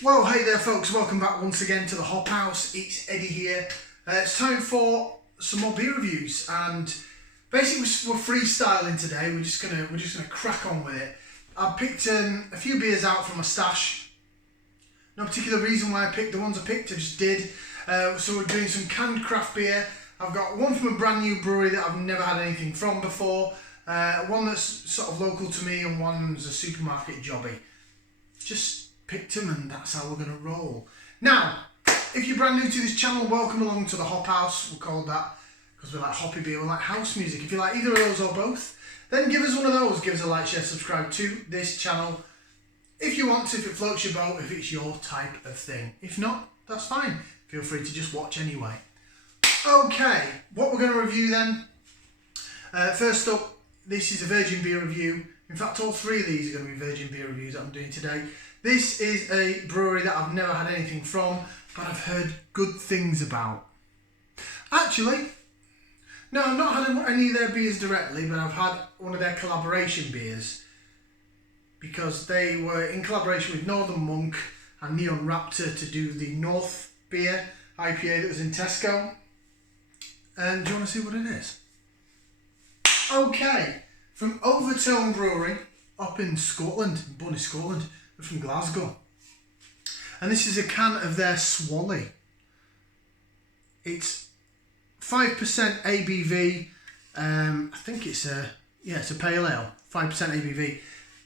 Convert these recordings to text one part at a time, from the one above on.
Well, hey there folks, welcome back once again to the Hop House. It's Eddie here. It's time for some more beer reviews, and basically we're freestyling today. We're just gonna crack on with it. I picked a few beers out from my stash. No particular reason why I picked the ones I picked, I just did. So we're doing some canned craft beer. I've got one from a brand new brewery that I've never had anything from before. One that's sort of local to me, and one's a supermarket jobby. Just picked them, and that's how we're going to roll. Now, if you're brand new to this channel, welcome along to the Hop House. We'll call that because we like hoppy beer, we like house music. If you like either of those or both, then give us one of those. Give us a like, share, subscribe to this channel if you want to, if it floats your boat, if it's your type of thing. If not, that's fine. Feel free to just watch anyway. Okay, what we're going to review then. First up, this is a virgin beer review. In fact, all three of these are going to be virgin beer reviews that I'm doing today. This is a brewery that I've never had anything from, but I've heard good things about. Actually, no, I've not had any of their beers directly, but I've had one of their collaboration beers, because they were in collaboration with Northern Monk and Neon Raptor to do the North Beer IPA that was in Tesco. And do you want to see what it is? Okay, from Overtone Brewing up in Scotland, in Bunny, Scotland. They're from Glasgow. And this is a can of their Swally. It's 5% ABV. I think it's a pale ale. 5% ABV.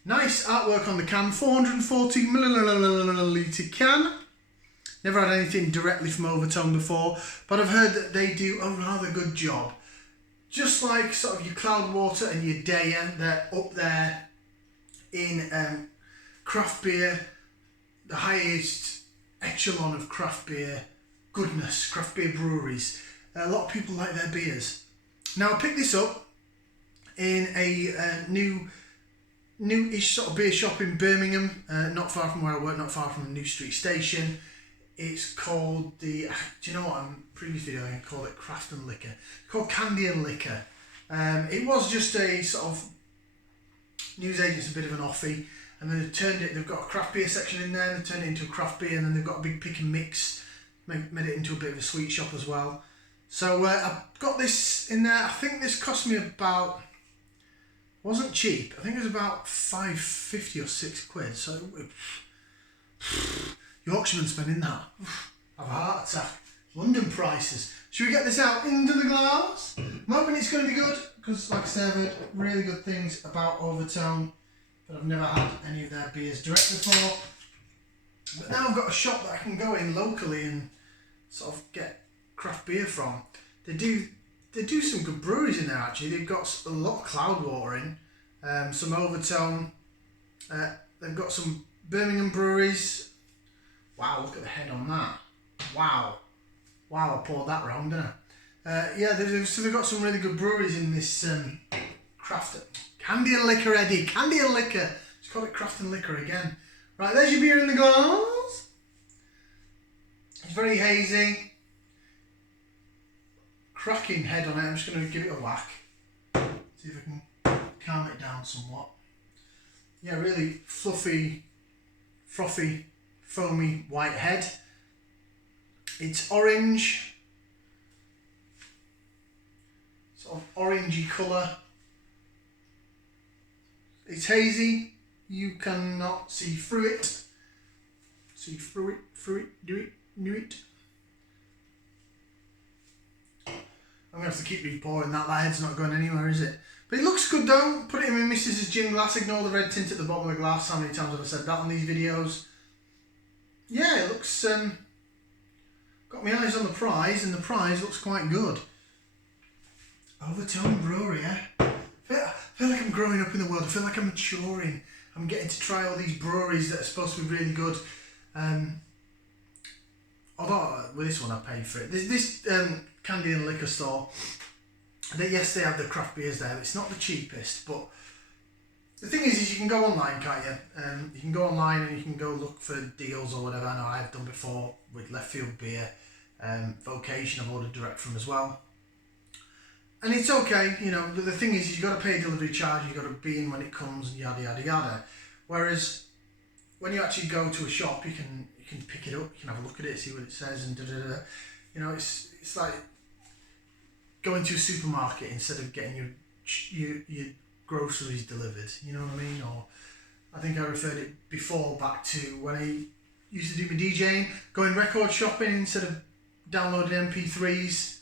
Nice artwork on the can. 440 milliliter can. Never had anything directly from Overtone before, but I've heard that they do a rather good job. Just like sort of your Cloudwater and your Daya, they're up there in craft beer, the highest echelon of craft beer goodness, craft beer breweries. A lot of people like their beers. Now I picked this up in a new-ish sort of beer shop in Birmingham, not far from where I work, not far from the New Street Station. It's called the, do you know what, I'm previous video I called it Craft and Liquor. It's called Candy and Liquor. It was just a sort of newsagent's a bit of an offie, and then they've got a craft beer section in there, they've turned it into a craft beer, and then they've got a big pick and mix, made it into a bit of a sweet shop as well. So I've got this in there. I think this cost me about, wasn't cheap, I think it was about £5.50 or £6. So Yorkshireman spending that, have a heart attack. London prices. Should we get this out into the glass? I'm hoping it's going to be good, because like I said, I've heard really good things about Overtone, but I've never had any of their beers direct before. But now I've got a shop that I can go in locally and sort of get craft beer from. They do some good breweries in there actually. They've got a lot of Cloudwater in, some Overtone. They've got some Birmingham breweries. Wow, look at the head on that. Wow, I poured that wrong, didn't I? Yeah, so they've got some really good breweries in this craft. Candy and Liquor, Eddy. Candy and Liquor. Just call it Craft and Liquor again. Right, there's your beer in the glass. It's very hazy. Cracking head on it. I'm just going to give it a whack. See if I can calm it down somewhat. Yeah, really fluffy, frothy, foamy white head. It's orange. Sort of orangey colour. It's hazy. You cannot see through it. See through it, do it. I'm going to have to keep repouring that. That head's not going anywhere, is it? But it looks good though. Put it in my missus's gin glass. Ignore the red tint at the bottom of the glass. How many times have I said that on these videos? Yeah, it looks, got my eyes on the prize, and the prize looks quite good. Overtone Brewery, eh? I feel like I'm growing up in the world. I feel like I'm maturing. I'm getting to try all these breweries that are supposed to be really good. Although with this one I paid for it. This Candy and Liquor store, yes, they have the craft beers there. It's not the cheapest, but the thing is you can go online, can't you? You can go online and you can go look for deals or whatever. I know I've done before with Left Field Beer. Vocation I've ordered direct from as well. And it's okay, you know, but the thing is you've got to pay a delivery charge, you've got to be in when it comes, and yada yada yada. Whereas when you actually go to a shop, you can pick it up, you can have a look at it, see what it says, and you know, it's like going to a supermarket instead of getting your groceries delivered. You know what I mean? Or I think I referred it before back to when I used to do my DJing, going record shopping instead of downloading MP3s.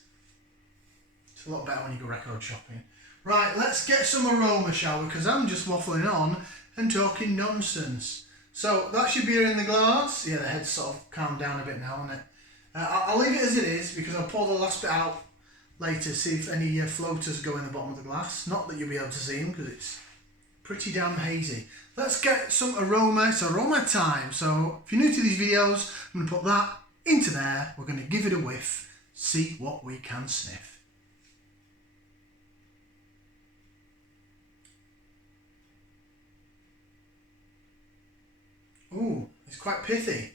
It's a lot better when you go record shopping. Right, let's get some aroma, shall we? Because I'm just waffling on and talking nonsense. So that's your beer in the glass. Yeah, the head's sort of calmed down a bit now, isn't it? I'll leave it as it is because I'll pour the last bit out later, see if any floaters go in the bottom of the glass. Not that you'll be able to see them because it's pretty damn hazy. Let's get some aroma. It's aroma time. So if you're new to these videos, I'm going to put that into there. We're going to give it a whiff, see what we can sniff. Ooh, it's quite pithy.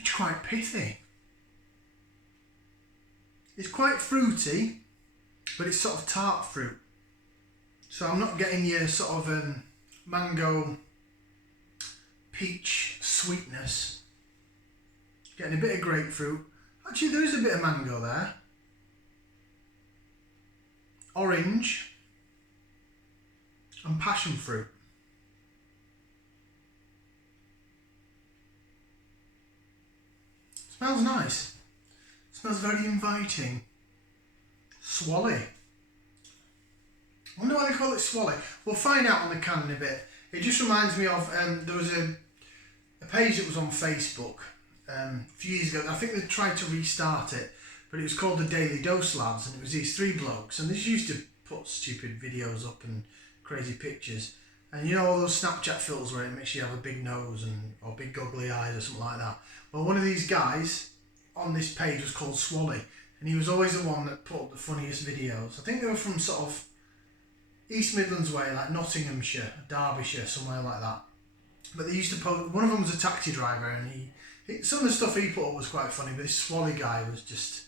It's quite pithy. It's quite fruity, but it's sort of tart fruit. So I'm not getting your sort of mango, peach sweetness. Getting a bit of grapefruit. Actually, there is a bit of mango there. Orange and passion fruit. Smells nice. Smells very inviting. Swally. I wonder why they call it Swally. We'll find out on the can in a bit. It just reminds me of, there was a page that was on Facebook a few years ago. I think they tried to restart it, but it was called The Daily Dose Lads, and it was these three blokes, and they just used to put stupid videos up and crazy pictures. And you know all those Snapchat filters where it makes you have a big nose and or big goggly eyes or something like that? Well, one of these guys on this page was called Swally, and he was always the one that put up the funniest videos. I think they were from sort of East Midlands way, like Nottinghamshire, Derbyshire, somewhere like that. But they used to post, one of them was a taxi driver, and he some of the stuff he put up was quite funny, but this Swally guy was just,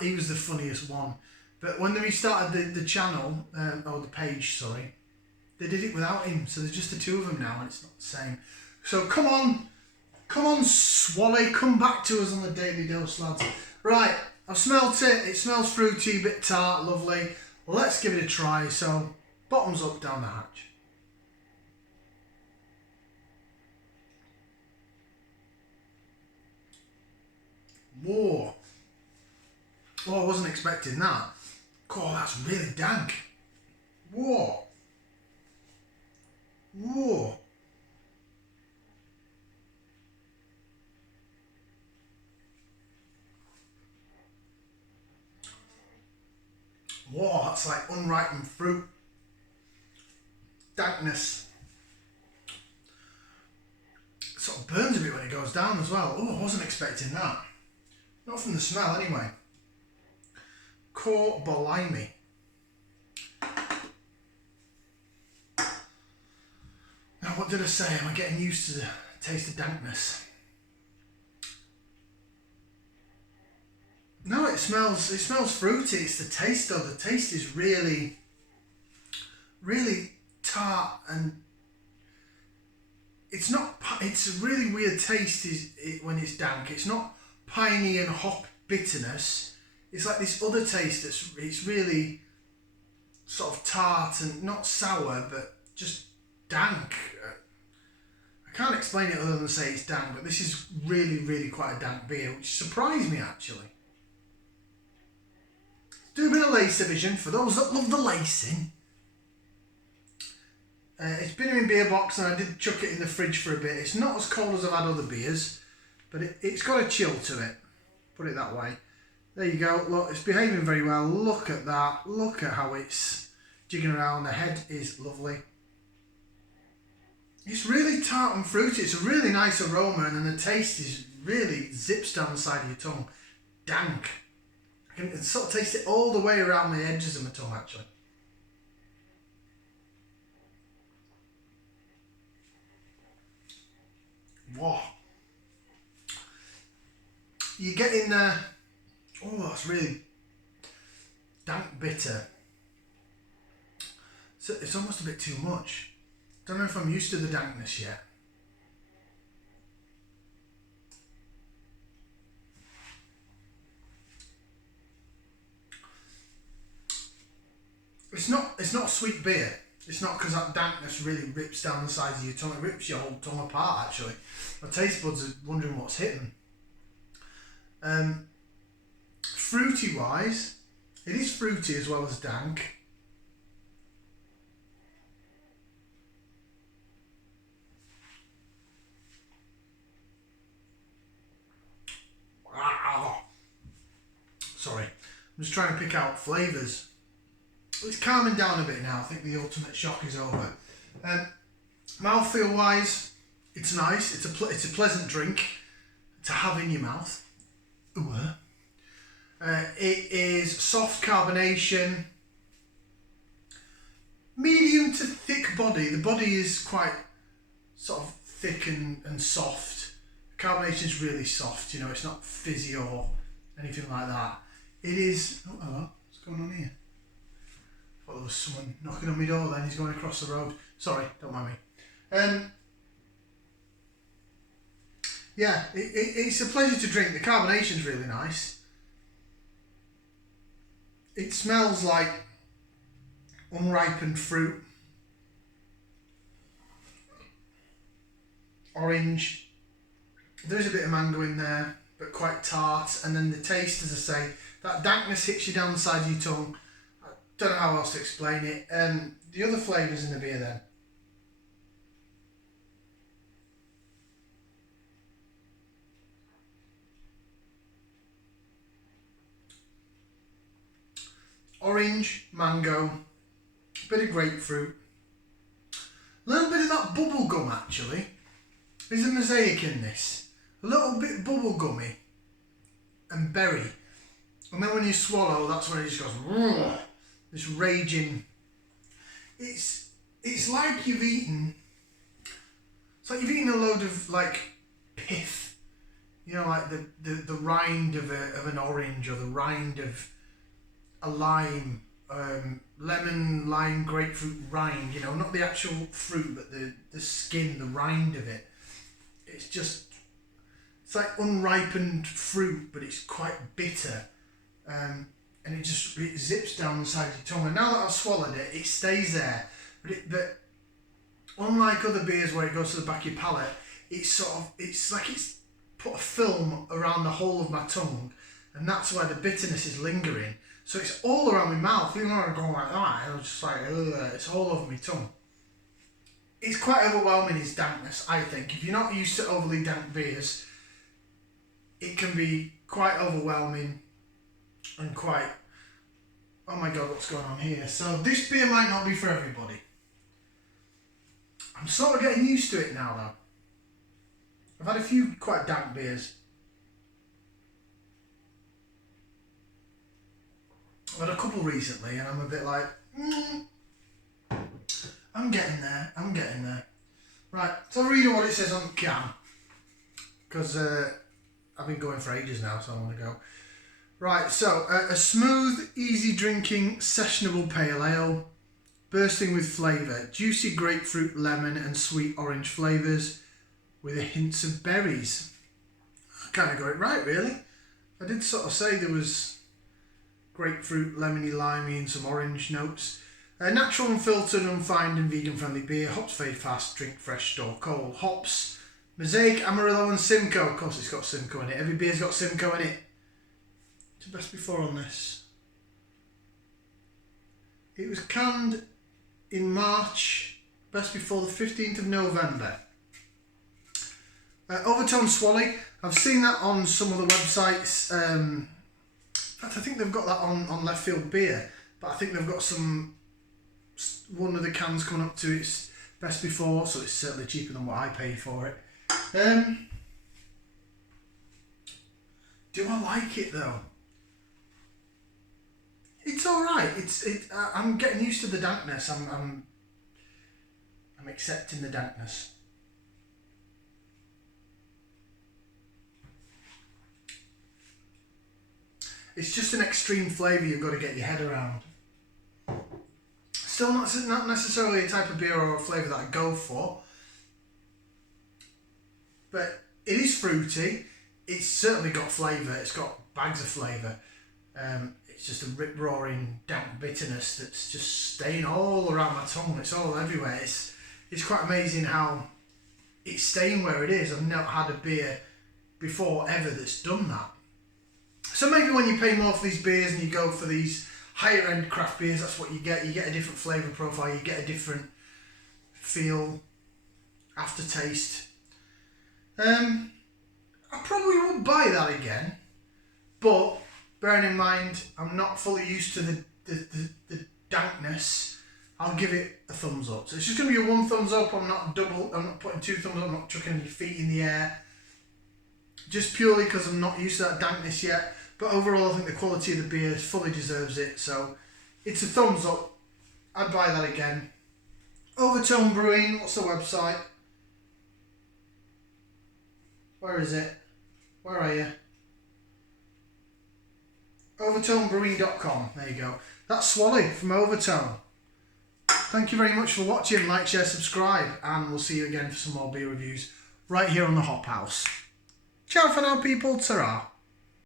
he was the funniest one. But when they restarted the channel, or the page, sorry, they did it without him, so there's just the two of them now, and it's not the same. So come on Swally, come back to us on the Daily Dose, lads. Right, I've smelt it. It smells fruity, a bit tart, lovely. Let's give it a try. So bottoms up, down the hatch. Whoa. Oh, I wasn't expecting that. Oh, that's really dank. Whoa. Whoa. Whoa, that's like unripened fruit. Dankness. It sort of burns a bit when it goes down as well. Oh, I wasn't expecting that. Not from the smell anyway. Core Bolimi. Now, what did I say? Am I getting used to the taste of dankness? No, it smells fruity. It's the taste though. The taste is really, really tart, and it's not. It's a really weird taste when it's dank. It's not piney and hop bitterness. It's like this other taste it's really sort of tart and not sour, but just dank. I can't explain it other than say it's dank, but this is really, really quite a dank beer, which surprised me actually. Do a bit of lace division for those that love the lacing. It's been in beer box, and I did chuck it in the fridge for a bit. It's not as cold as I've had other beers, but it's got a chill to it. Put it that way. There you go. Look, it's behaving very well. Look at that. Look at how it's jigging around. The head is lovely. It's really tart and fruity. It's a really nice aroma, and then the taste is really zips down the side of your tongue. Dank. I can sort of taste it all the way around the edges of my tongue actually. Whoa. You're getting, oh, that's really dank bitter. So it's almost a bit too much. Don't know if I'm used to the dankness yet. It's not a sweet beer. It's not because that dankness really rips down the sides of your tongue. It rips your whole tongue apart, actually. My taste buds are wondering what's hitting. Fruity wise, it is fruity as well as dank. Sorry, I'm just trying to pick out flavours. It's calming down a bit now. I think the ultimate shock is over. Mouthfeel wise, it's nice. It's a pleasant drink to have in your mouth. Ooh. It is soft carbonation, medium to thick body. The body is quite sort of thick and soft. The carbonation is really soft. You know, it's not fizzy or anything like that. It is. Oh, hello. What's going on here? I thought there was someone knocking on my door. Then he's going across the road. Sorry, don't mind me. Yeah, it's a pleasure to drink. The carbonation's really nice. It smells like unripened fruit, orange. There's a bit of mango in there, but quite tart. And then the taste, as I say, that dankness hits you down the side of your tongue. I don't know how else to explain it. The other flavours in the beer then. Orange, mango, bit of grapefruit, a little bit of that bubble gum actually. There's a mosaic in this. A little bit bubble gummy and berry. And then when you swallow, that's when it just goes, this raging. It's like you've eaten, a load of like pith. You know, like the rind of an orange or the rind of a lime, lemon, lime, grapefruit rind, you know, not the actual fruit, but the skin, the rind of it. It's like unripened fruit, but it's quite bitter. And it zips down the side of your tongue. And now that I've swallowed it, it stays there. But unlike other beers where it goes to the back of your palate, it's like it's put a film around the whole of my tongue, and that's where the bitterness is lingering. So it's all around my mouth. Even when I'm going like that, I'm just like, it's all over my tongue. It's quite overwhelming, his dankness, I think. If you're not used to overly dank beers, it can be quite overwhelming and quite, oh my god, what's going on here? So this beer might not be for everybody. I'm sort of getting used to it now, though. I've had a few quite dank beers. I've had a couple recently, and I'm a bit like, I'm getting there. Right, so I'll read you what it says on the can, because I've been going for ages now, so I want to go. Right, so a smooth, easy drinking, sessionable pale ale, bursting with flavour, juicy grapefruit, lemon and sweet orange flavours, with a hints of berries. I kind of got it right, really. I did sort of say there was grapefruit, lemony, limey and some orange notes. Natural, unfiltered, unfined and vegan friendly beer. Hops fade fast, drink fresh, store cold. Hops, Mosaic, Amarillo and Simcoe. Of course it's got Simcoe in it. Every beer's got Simcoe in it. It's the best before on this. It was canned in March, best before the 15th of November. Overtone Swally. I've seen that on some of the websites. In fact, I think they've got that on Left Field Beer, but I think they've got one of the cans coming up to its best before, so it's certainly cheaper than what I paid for it. Do I like it though? It's all right. I'm getting used to the dankness. I'm accepting the dankness. It's just an extreme flavour you've got to get your head around. Still not necessarily a type of beer or a flavour that I go for, but it is fruity. It's certainly got flavour. It's got bags of flavour. it's just a rip-roaring damp bitterness that's just staying all around my tongue. It's all everywhere. It's quite amazing how it's staying where it is. I've not had a beer before ever that's done that. So maybe when you pay more for these beers and you go for these higher end craft beers, that's what you get. You get a different flavour profile, you get a different feel, aftertaste. I probably won't buy that again, but bearing in mind I'm not fully used to the dankness, I'll give it a thumbs up. So it's just going to be a 1 thumbs up. I'm not putting 2 thumbs up, I'm not chucking any feet in the air. Just purely because I'm not used to that dankness yet. But overall I think the quality of the beer fully deserves it. So it's a thumbs up. I'd buy that again. Overtone Brewing, what's the website? Where is it? Where are you? OvertoneBrewing.com. There you go. That's Swally from Overtone. Thank you very much for watching. Like, share, subscribe, and we'll see you again for some more beer reviews right here on the Hop House. Ciao for now, people. Ta-ra.